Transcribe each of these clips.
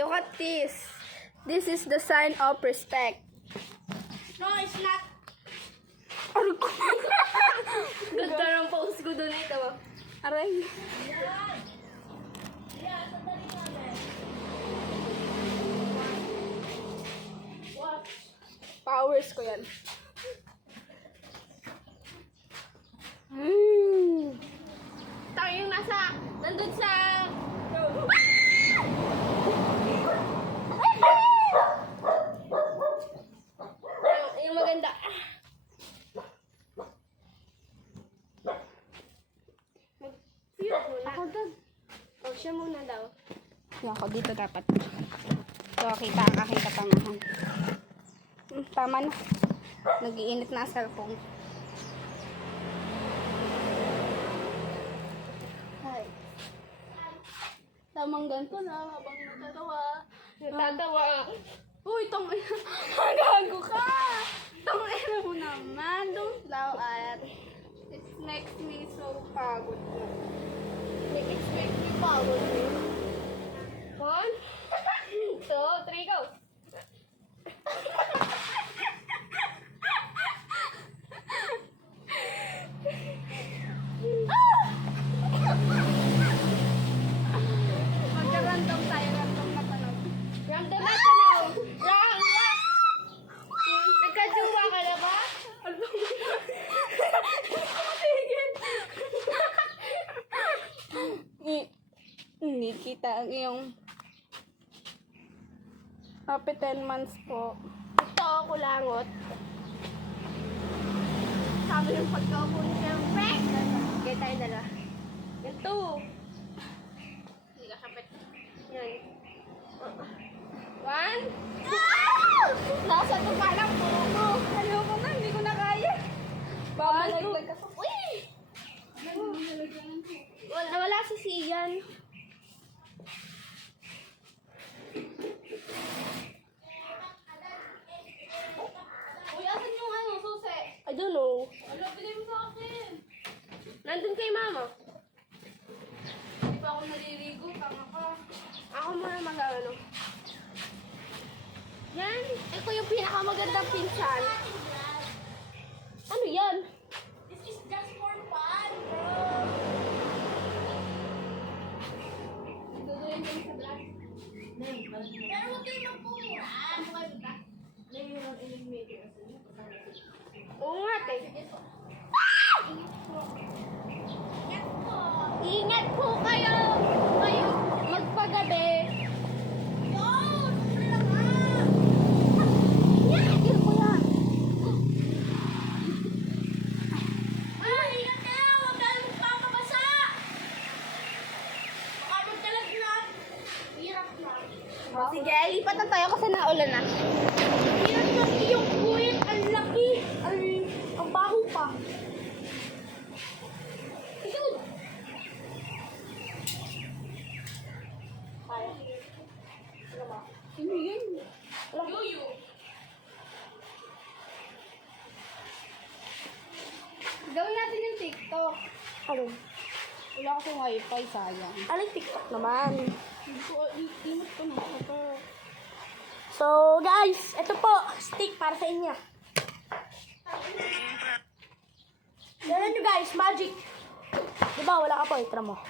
Look at this. This is the sign of respect. No, it's not. Ganda ng pose ko doon ito. Aray. Yeah, sandali namin. What? Powers ko yan. Tayo yung nandun sa... yung maganda. Ako doon. Oh, siya muna daw. Ako dito dapat. So, kita ang aking katangahan. Tama na. Nag-iinit na ang cellphone. Hi. Tamang ganito na habang natatawa. Natatawa. Uy, tangina. Gago ka. Tangina mo naman. Don't laugh at. It makes me so pagod na. It makes me pagod na. 1, 2, 3, go. Magka-random tayo, random na tanong. Random na tanong. Nagkajowa ka na ba? Hindi kita ang iyong happy 10 months po. Ito ako langot. Sabi ng pagkaupo ni Siyempre. Kaya tayo dala. Ganito. Hindi ka kapit. Yan. 1. Nasa ito pa lang po. Ayoko na, hindi ko na kaya. Babalaglag ka pa. Uy! Wala si Sian. Uy, asan yung susi? I don't know. Ano, bilhin mo sa akin. Nandun kay mama. Hindi pa ako naliligo, tama ka. Ako muna mag-ano. Yan. Ito yung pinakamagandang pinsan. Ano yan? This is just for fun, bro. Duduin kami sa vlog. Pero huwag kayo magpumura. Ano kayo punta? Oo nga, te. Ingat po. Ingat po kayo. Kayo magpagabi. Yun! Wala nga. Yan, yun ko yan. Ingat ka! Huwag ka magpapabasa! Baka magkalaglag. Hirap na. Sige, lipat na tayo kasi naulan na. Hirap na iyong buwit. Ang laki. Ang baho pa. Ayun. Kaya. Ano yun? Yuyu. Gawin natin yung TikTok. Ano? Wala akong wifi, sayang. Aling TikTok naman. Hindi ko, imot ko na ito. So, guys, ito po, stick para sa inyo. Yan nyo guys, magic. Diba, wala ka po, itra mo.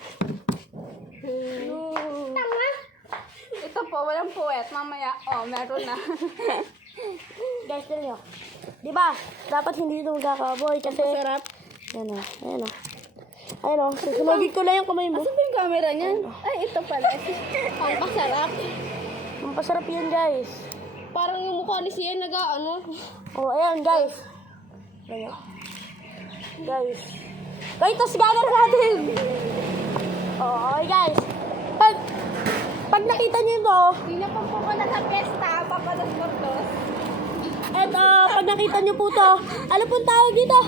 Tanga! Ito po, walang puwet. Mamaya, meron na. Guys, din nyo. Diba, dapat hindi ito magkakaboy kasi... Masarap. Yan o, ayan o. Ayan o, susunogin ko lang yung kamay mo. Asan ba yung camera niyan? Ay, ito pala. Ang masarap. Ang pasarap yan, guys. Parang yung mukha ni Sian nag-ano. Oh, ayan, guys. Ayan. Guys. Guys, ito scatter natin. Oh, okay, guys. Pag nakita nyo ito, Hindi na pa po ko na sa pesta. Papalos-palos. at pag nakita nyo po to, ano pong tawag dito?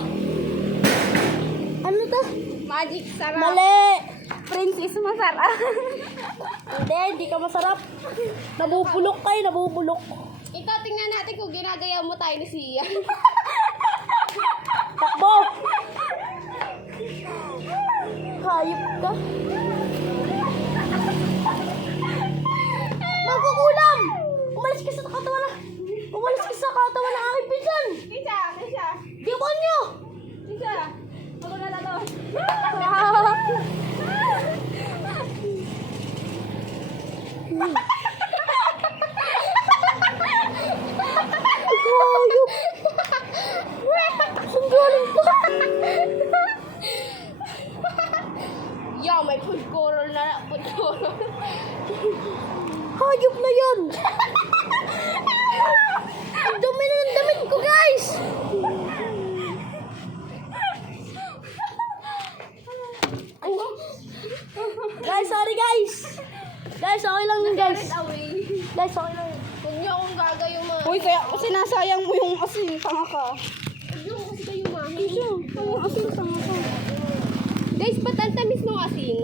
Ano to? Magic sarap. Mali! Princess masarap. Hindi ka masarap. Nabubulok kayo, nabubulok. Ito, tingnan natin kung ginagaya mo tayo ni Sian. Takbo! Hayop ka. Magkukulam! Umalis ka sa katawan na. Umalis ka sa katawan ng aking pinsan. Kisha. Demonyo! Kisha. Ako na lang. Ayop! Saan galing to? Yo, may food coral na. Food coral. Hayop na yan! Ang dumi na ng damit ko, guys! Guys, sorry guys! Guys, okay lang yun, guys. Away. Guys, okay lang yun. Huwag niyo akong gagayong mga... Uy, kaya sinasayang mo yung asin. Tanga ka. Yung kasi kayo, mami. Yung asin, tanga ka. Guys, ba't ang tamis ng asin?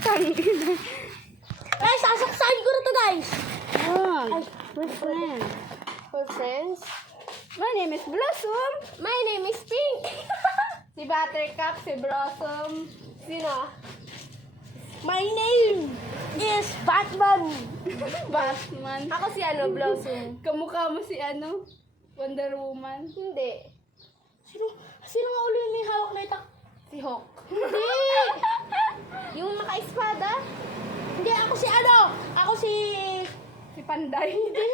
Tangina. Guys, sasaksahin ko na to, guys! Ay, We're friends. for friends. My name is Blossom. My name is Pink. Si Buttercup, si Blossom. Sino? My name is Batman. Batman. Ako si ano, Blossom. Kamukha mo si ano? Wonder Woman. Hindi. Sino nga ulit yung may hawak na itak? Si Hawk. Hindi! Yung naka-espada? Hindi, ako si ano? Ako si... Si Panday. Hindi.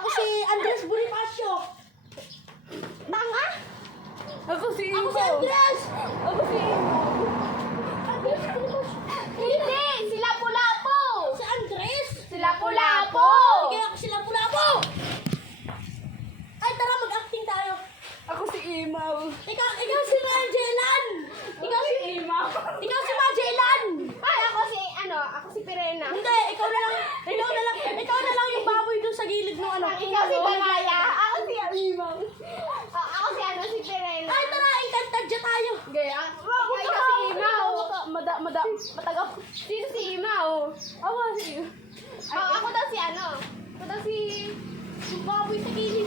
Ako si Andres Bonifacio. Tanga? Ako si Ako Imo. si Andres! Ako si Imo. Andres Bonifacio. Hindi! Si Lapu-Lapu! Si Andres! Si Lapu-Lapu! Sige, ako si Lapu-Lapu! Ay, tara, mag-acting tayo. Ako si Imaw. Ikaw si Magellan! Ikaw si Imaw. Ikaw si Magellan! Ay, ako si, ano, ako si Pirena. Hindi, ikaw na lang yung baboy doon sa gilid ng ano. Ikaw si Danaya. Ako si Imaw. Ako si, ano, si Pirena. Ay, tara, Encantadia tayo. Gaya. Ikaw si Imaw. Matagap. Sino si Imaw? Ako si ako daw si ano? Ako daw si Yung baboy sa gilid.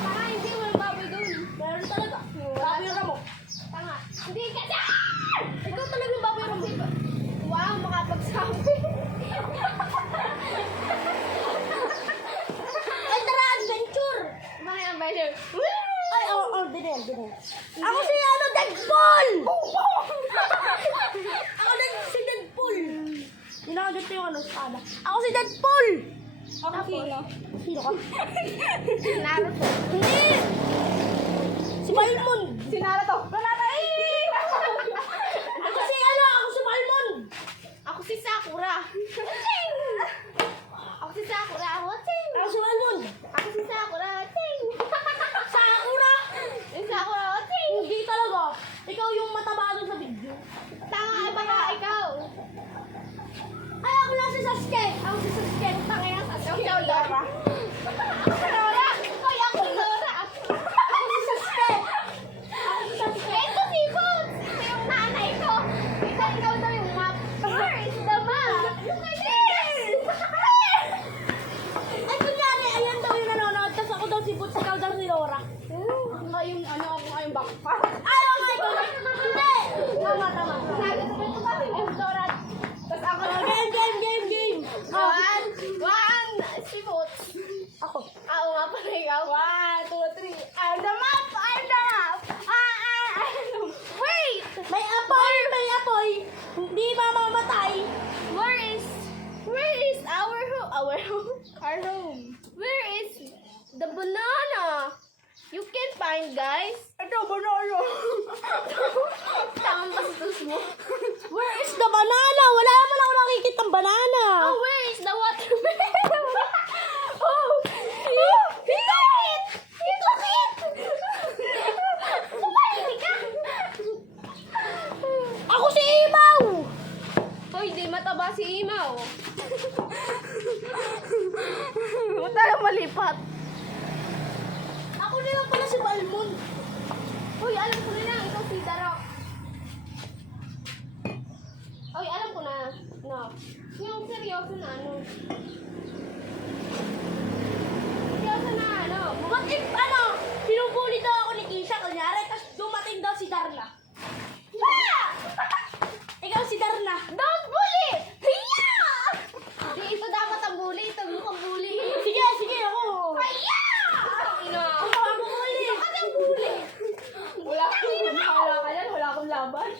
Tanga, hindi. Walang baboy doon. Meron talaga. Baboy yung ramo. Tanga. Hindi ka. Ikaw talaga yung baboy ng Kasi, wow, makapagsabi. Ay, tara, adventure. Mali ang better. Ay, dinel. Ako si ano, Deadpool! Ako si Deadpool. Ninagat yung ano, espada. Ako si Deadpool! Ako sino? Sino ka? Naruto. Hindi! Si Balmon! Si Naruto. Naruto! Ako si ano, ako si Balmon! Ako si Sakura. Ako si Sakura. Wating. Ako si Balmon! Ako si Sakura. Wating. Sakura! Si Sakura. Wating. Hindi talaga. Ikaw yung mataba doon sa video. Tanga, baka ikaw. Ay, ako lang si Sasuke! Ako si Sasuke. Tangay ang Sasuke. Ako si Dora. Ako si Dora. Ay, ako si Dora. Ako si Sasuke! Ako si Sasuke. Ito si Boots. Ito yung nanay ko. Ikaw daw yung map. Where is the map? Ay, kunyari, ayan daw yung nanonood. Tapos ako daw si Boots, ikaw daw si Laura. Yung ano, ako nga yung backpack. Ay, oh my God! Hindi! Tama. Nagasagot ko kami yung Dora. Tapos ako na. Game! Oh, One. Si Boots. ako. Oo nga pala ikaw. 1, 2, 3. I'm the map! Wait! May apoy! Hindi mamamatay. Where is our home? Our home. Where is the banana? You can find, guys. Ito, banana. Tamang bastos mo. Where is the banana? Wala naman ako nakikita ng banana. Oh, where is the watermelon? Oh, he took it! He took it! Sumali ka! Ako si Imaw! Hoy, di mataba si Imaw. Huwag tayo malipat. Ako na lang pala si Balmon. Hoy, alam ko na lang. Ikaw si Daro. Hoy, alam ko na. No. Yung seryoso na ano. laban.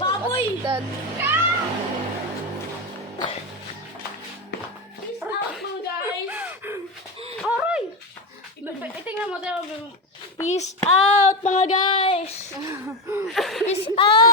Baboy! Dad. Peace out mga guys! Aray! Itingnan mo tayo. Peace out mga guys! Peace out!